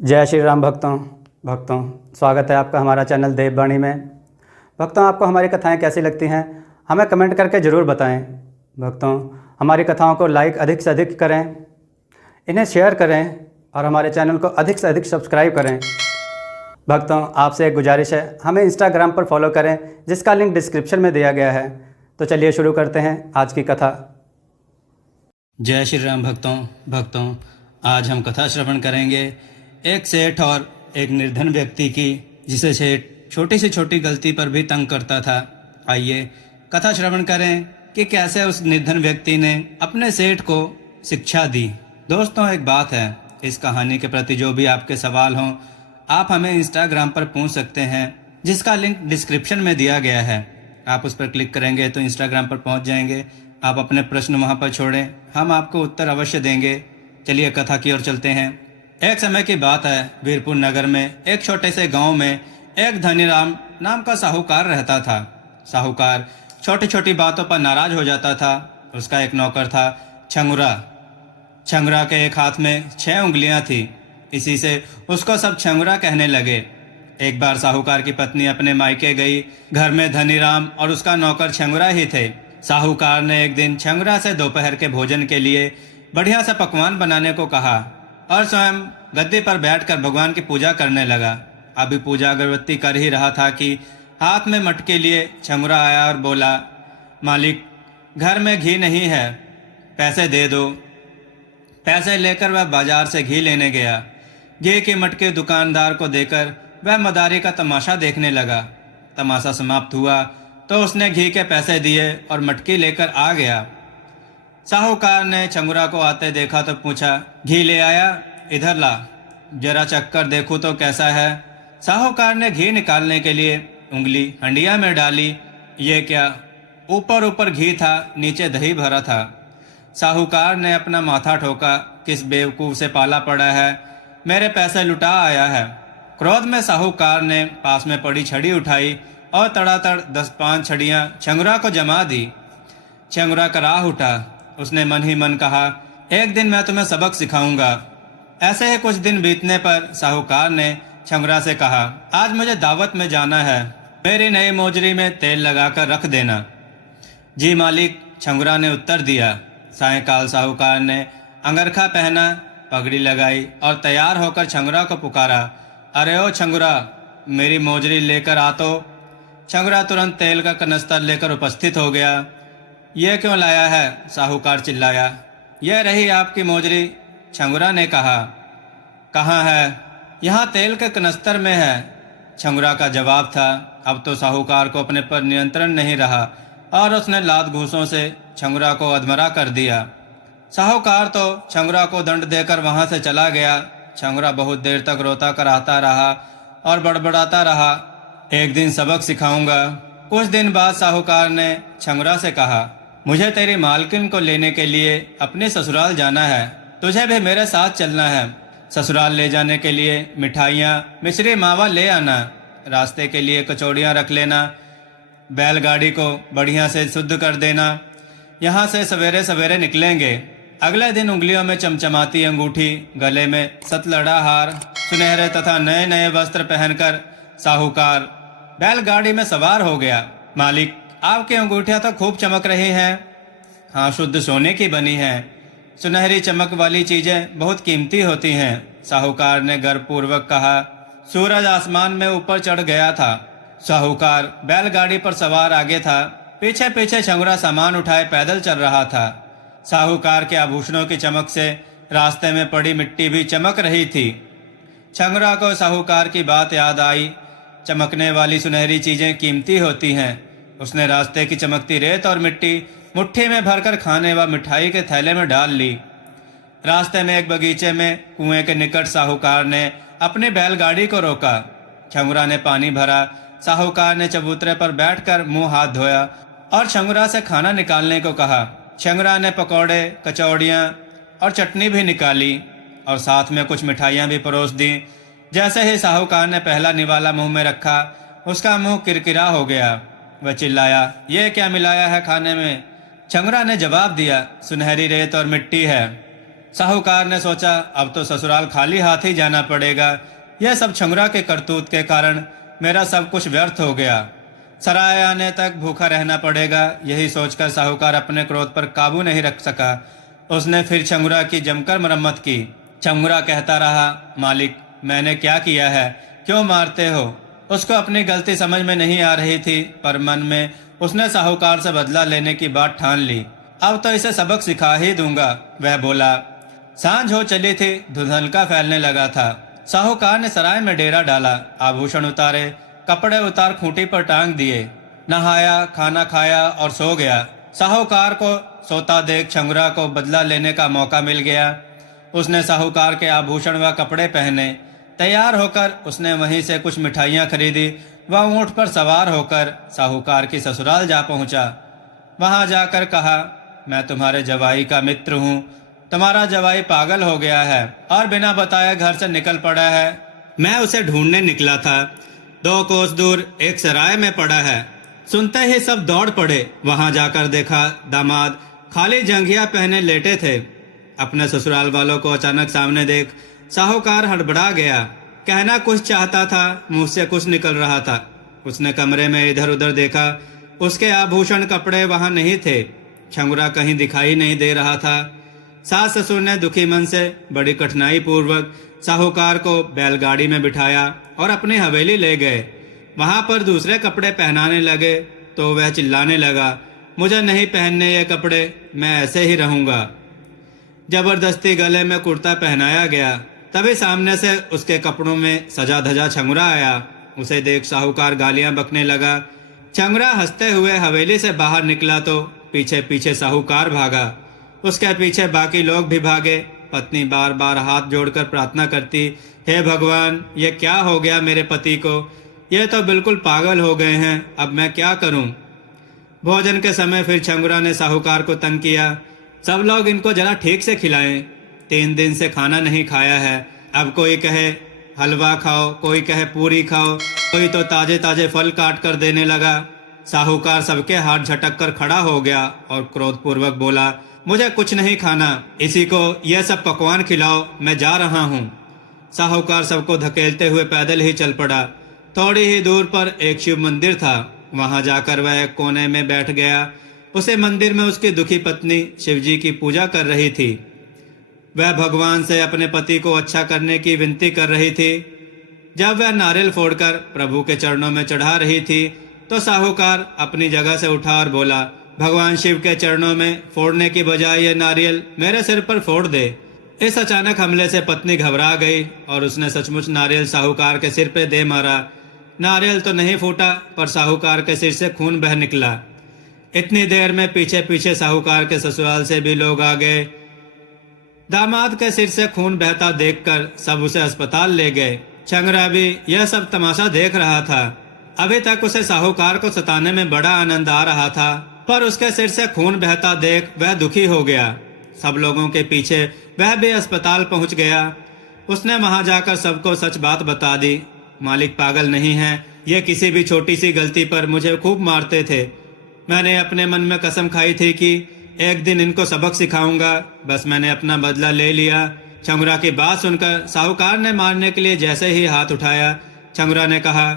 जय श्री राम भक्तों। स्वागत है आपका हमारा चैनल देववाणी में। भक्तों, आपको हमारी कथाएं कैसी लगती हैं हमें कमेंट करके ज़रूर बताएं। भक्तों, हमारी कथाओं को लाइक अधिक से अधिक करें, इन्हें शेयर करें और हमारे चैनल को अधिक से अधिक सब्सक्राइब करें। भक्तों, आपसे एक गुजारिश है, हमें इंस्टाग्राम पर फॉलो करें जिसका लिंक डिस्क्रिप्शन में दिया गया है। तो चलिए शुरू करते हैं आज की कथा। जय श्री राम भक्तों, आज हम कथा श्रवण करेंगे एक सेठ और एक निर्धन व्यक्ति की, जिसे सेठ छोटी से छोटी गलती पर भी तंग करता था। आइए कथा श्रवण करें कि कैसे उस निर्धन व्यक्ति ने अपने सेठ को शिक्षा दी। दोस्तों, एक बात है, इस कहानी के प्रति जो भी आपके सवाल हों आप हमें इंस्टाग्राम पर पूछ सकते हैं, जिसका लिंक डिस्क्रिप्शन में दिया गया है। आप उस पर क्लिक करेंगे तो इंस्टाग्राम पर पहुंच जाएंगे। आप अपने प्रश्न वहां पर छोड़ें, हम आपको उत्तर अवश्य देंगे। चलिए कथा की ओर चलते हैं। एक समय की बात है, वीरपुर नगर में एक छोटे से गांव में एक धनीराम नाम का साहूकार रहता था। साहूकार छोटी छोटी बातों पर नाराज हो जाता था। उसका एक नौकर था छंगुरा। छंगुरा के एक हाथ में 6 उंगलियां थी, इसी से उसको सब छंगुरा कहने लगे। एक बार साहूकार की पत्नी अपने मायके गई। घर में धनीराम और उसका नौकर छंगुरा ही थे। साहूकार ने एक दिन छंगुरा से दोपहर के भोजन के लिए बढ़िया सा पकवान बनाने को कहा और स्वयं गद्दी पर बैठकर भगवान की पूजा करने लगा। अभी पूजा अगरबत्ती कर ही रहा था कि हाथ में मटके लिए छंगुरा आया और बोला, मालिक, घर में घी नहीं है, पैसे दे दो। पैसे लेकर वह बाजार से घी लेने गया। घी के मटके दुकानदार को देकर वह मदारी का तमाशा देखने लगा। तमाशा समाप्त हुआ तो उसने घी के पैसे दिए और मटकी लेकर आ गया। साहूकार ने छंगुरा को आते देखा तो पूछा, घी ले आया? इधर ला, जरा चक्कर देखूं तो कैसा है। साहूकार ने घी निकालने के लिए उंगली हंडिया में डाली। ये क्या, ऊपर ऊपर घी था, नीचे दही भरा था। साहूकार ने अपना माथा ठोका, किस बेवकूफ से पाला पड़ा है, मेरे पैसे लुटा आया है। क्रोध में साहूकार ने पास में पड़ी छड़ी उठाई और तड़ातड़ 10-5 छड़ियां छंगुरा को जमा दी। छंगुरा कराह उठा। उसने मन ही मन कहा, एक दिन मैं तुम्हें सबक सिखाऊंगा। ऐसे ही कुछ दिन बीतने पर साहूकार ने छंगुरा से कहा, आज मुझे दावत में जाना है, मेरी नई मोजरी में तेल लगाकर रख देना। जी मालिक, छंगुरा ने उत्तर दिया। सायंकाल साहूकार ने अंगरखा पहना, पगड़ी लगाई और तैयार होकर छंगुरा को पुकारा, अरे ओ छंगुरा, मेरी मोजरी लेकर आ तो। छंगुरा तुरंत तेल का कनस्तर लेकर उपस्थित हो गया। यह क्यों लाया है? साहूकार चिल्लाया। यह रही आपकी मोजरी, छंगुरा ने कहा। कहाँ है? यहाँ तेल के कनस्तर में है, छंगुरा का जवाब था। अब तो साहूकार को अपने पर नियंत्रण नहीं रहा और उसने लात घूंसों से छंगुरा को अधमरा कर दिया। साहूकार तो छंगुरा को दंड देकर वहां से चला गया। छंगुरा बहुत देर तक रोता कराहता रहा और बड़बड़ाता रहा, एक दिन सबक सिखाऊंगा। कुछ दिन बाद साहूकार ने छंगुरा से कहा, मुझे तेरी मालकिन को लेने के लिए अपने ससुराल जाना है, तुझे भी मेरे साथ चलना है। ससुराल ले जाने के लिए मिठाइयाँ, मिश्री मावा ले आना, रास्ते के लिए कचौड़ियाँ रख लेना, बैलगाड़ी को बढ़िया से शुद्ध कर देना। यहाँ से सवेरे सवेरे निकलेंगे। अगले दिन उंगलियों में चमचमाती अंगूठी, गले में सतलड़ा हार, सुनहरे तथा नए नए वस्त्र पहनकर साहूकार बैलगाड़ी में सवार हो गया। मालिक, आपकी अंगूठियां तो खूब चमक रही हैं। हाँ, शुद्ध सोने की बनी हैं। सुनहरी चमक वाली चीजें बहुत कीमती होती हैं, साहूकार ने गर्वपूर्वक कहा। सूरज आसमान में ऊपर चढ़ गया था। साहूकार बैलगाड़ी पर सवार आगे था, पीछे पीछे छंगुरा सामान उठाए पैदल चल रहा था। साहूकार के आभूषणों की चमक से रास्ते में पड़ी मिट्टी भी चमक रही थी। छंगुरा को साहूकार की बात याद आई। चमकने वाली सुनहरी चीजें कीमती होती हैं। उसने रास्ते की चमकती रेत और मिट्टी मुट्ठी में भरकर खाने व मिठाई के थैले में डाल ली। रास्ते में एक बगीचे में कुएं के निकट साहूकार ने अपनी बैलगाड़ी को रोका। छंगुरा ने पानी भरा। साहूकार ने चबूतरे पर बैठकर मुंह हाथ धोया और छंगुरा से खाना निकालने को कहा। छंगुरा ने पकौड़े, कचौड़ियाँ और चटनी भी निकाली और साथ में कुछ मिठाइयाँ भी परोस दी। जैसे ही साहूकार ने पहला निवाला मुंह में रखा, उसका मुंह किरकिरा हो गया। वह चिल्लाया, ये क्या मिलाया है खाने में? छंगुरा ने जवाब दिया, सुनहरी रेत और मिट्टी है। साहूकार ने सोचा अब तो ससुराल खाली हाथ ही जाना पड़ेगा। यह सब छंगुरा के करतूत के कारण मेरा सब कुछ व्यर्थ हो गया। सराय आने तक भूखा रहना पड़ेगा। यही सोचकर साहूकार अपने क्रोध पर काबू नहीं रख सका। उसने फिर छंगुरा की जमकर मरम्मत की। छंगुरा कहता रहा, मालिक मैंने क्या किया है, क्यों मारते हो? उसको अपनी गलती समझ में नहीं आ रही थी, पर मन में उसने साहूकार से बदला लेने की बात ठान ली। अब तो इसे सबक सिखा ही दूंगा। वह बोला। सांझ हो चली थी, धुंधलका फैलने लगा था। साहूकार ने सराय में डेरा डाला, आभूषण उतारे, कपड़े उतार खूंटी पर टांग दिए, नहाया, खाना खाया और सो गया। साहूकार को सोता देख छंगुरा को बदला लेने का मौका मिल गया। उसने साहूकार के आभूषण व कपड़े पहने। तैयार होकर उसने वहीं से कुछ मिठाइयाँ खरीदी। वह ऊँट पर सवार होकर साहूकार की ससुराल जा पहुँचा। वहां जाकर कहा, मैं तुम्हारे जवाई का मित्र हूँ। तुम्हारा जवाई पागल हो गया है और बिना बताए घर से निकल पड़ा है। मैं उसे ढूंढने निकला था। 2 कोस दूर एक सराय में पड़ा है। सुनते ही सब दौड़ पड़े। वहां जाकर देखा दामाद खाली जंघिया पहने लेटे थे। अपने ससुराल वालों को अचानक सामने देख साहूकार हड़बड़ा गया। कहना कुछ चाहता था, मुंह से कुछ निकल रहा था। उसने कमरे में इधर उधर देखा। उसके आभूषण कपड़े वहां नहीं थे। छंगुरा कहीं दिखाई नहीं दे रहा था। सास ससुर ने दुखी मन से बड़ी कठिनाई पूर्वक साहूकार को बैलगाड़ी में बिठाया और अपनी हवेली ले गए। वहां पर दूसरे कपड़े पहनाने लगे तो वह चिल्लाने लगा, मुझे नहीं पहनने ये कपड़े, मैं ऐसे ही रहूंगा। जबरदस्ती गले में कुर्ता पहनाया गया। तभी सामने से उसके कपड़ों में सजा धजा छंगुरा आया। उसे देख साहूकार गालियां बकने लगा। छंगुरा हंसते हुए हवेली से बाहर निकला तो पीछे पीछे साहूकार भागा। उसके पीछे बाकी लोग भी भागे। पत्नी बार बार हाथ जोड़कर प्रार्थना करती, हे भगवान, ये क्या हो गया मेरे पति को? ये तो बिल्कुल पागल हो गए हैं, अब मैं क्या करूं? भोजन के समय फिर छंगुरा ने साहूकार को तंग किया, सब लोग इनको जरा ठीक से खिलाएं, 3 दिन से खाना नहीं खाया है। अब कोई कहे हलवा खाओ, कोई कहे पूरी खाओ, कोई तो ताजे ताजे फल काट कर देने लगा। साहूकार सबके हाथ झटक कर खड़ा हो गया और क्रोधपूर्वक बोला, मुझे कुछ नहीं खाना, इसी को यह सब पकवान खिलाओ, मैं जा रहा हूँ। साहूकार सबको धकेलते हुए पैदल ही चल पड़ा। थोड़ी ही दूर पर एक शिव मंदिर था। वहां जाकर वह एक कोने में बैठ गया। उसे मंदिर में उसकी दुखी पत्नी शिवजी की पूजा कर रही थी। वह भगवान से अपने पति को अच्छा करने की विनती कर रही थी। जब वह नारियल फोड़कर प्रभु के चरणों में चढ़ा रही थी तो साहूकार अपनी जगह से उठा और बोला, भगवान शिव के चरणों में फोड़ने की बजाय ये नारियल मेरे सिर पर फोड़ दे। इस अचानक हमले से पत्नी घबरा गई और उसने सचमुच नारियल साहूकार के सिर पे दे मारा। नारियल तो नहीं फूटा, पर साहूकार के सिर से खून बह निकला। इतनी देर में पीछे पीछे साहूकार के ससुराल से भी लोग आ गए। दामाद के सिर से खून बहता देखकर सब उसे अस्पताल ले गए। छंगुरा भी यह सब तमाशा देख रहा था। अभी तक उसे साहूकार को सताने में बड़ा आनंद आ रहा था, पर उसके सिर से खून बहता देख वह दुखी हो गया। सब लोगों के पीछे वह भी अस्पताल पहुंच गया। उसने वहां जाकर सबको सच बात बता दी। मालिक पागल नहीं है, ये किसी भी छोटी सी गलती पर मुझे खूब मारते थे। मैंने अपने मन में कसम खाई थी कि एक दिन इनको सबक सिखाऊंगा। बस मैंने अपना बदला ले लिया। छंगुरा की बात सुनकर साहूकार ने मारने के लिए जैसे ही हाथ उठाया, छंगुरा ने कहा,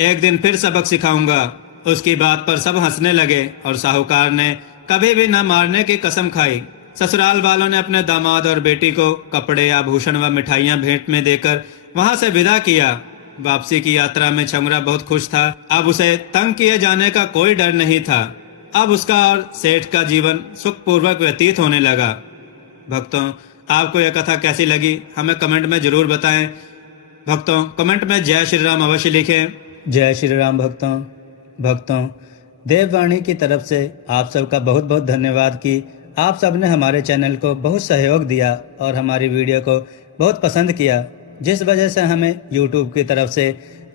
एक दिन फिर सबक सिखाऊंगा। उसकी बात पर सब हंसने लगे और साहूकार ने कभी भी न मारने की कसम खाई। ससुराल वालों ने अपने दामाद और बेटी को कपड़े, आभूषण व मिठाइयां भेंट में देकर वहां से विदा किया। वापसी की यात्रा में छंगुरा बहुत खुश था। अब उसे तंग किए जाने का कोई डर नहीं था। अब उसका और सेठ का जीवन सुखपूर्वक व्यतीत होने लगा। भक्तों, आपको यह कथा कैसी लगी हमें कमेंट में जरूर बताएं। भक्तों, कमेंट में जय श्री राम अवश्य लिखें। जय श्री राम भक्तों, देववाणी की तरफ से आप सबका बहुत बहुत धन्यवाद कि आप सब ने हमारे चैनल को बहुत सहयोग दिया और हमारी वीडियो को बहुत पसंद किया, जिस वजह से हमें YouTube की तरफ से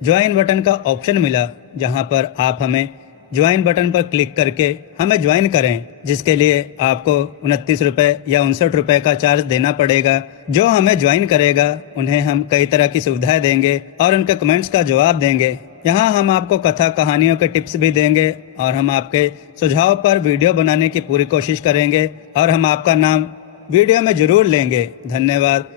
ज्वाइन बटन का ऑप्शन मिला, जहां पर आप हमें ज्वाइन बटन पर क्लिक करके हमें ज्वाइन करें, जिसके लिए आपको 29 रुपये या 59 रुपये का चार्ज देना पड़ेगा। जो हमें ज्वाइन करेगा उन्हें हम कई तरह की सुविधाएं देंगे और उनके कमेंट्स का जवाब देंगे। यहाँ हम आपको कथा कहानियों के टिप्स भी देंगे और हम आपके सुझाव पर वीडियो बनाने की पूरी कोशिश करेंगे और हम आपका नाम वीडियो में जरूर लेंगे। धन्यवाद।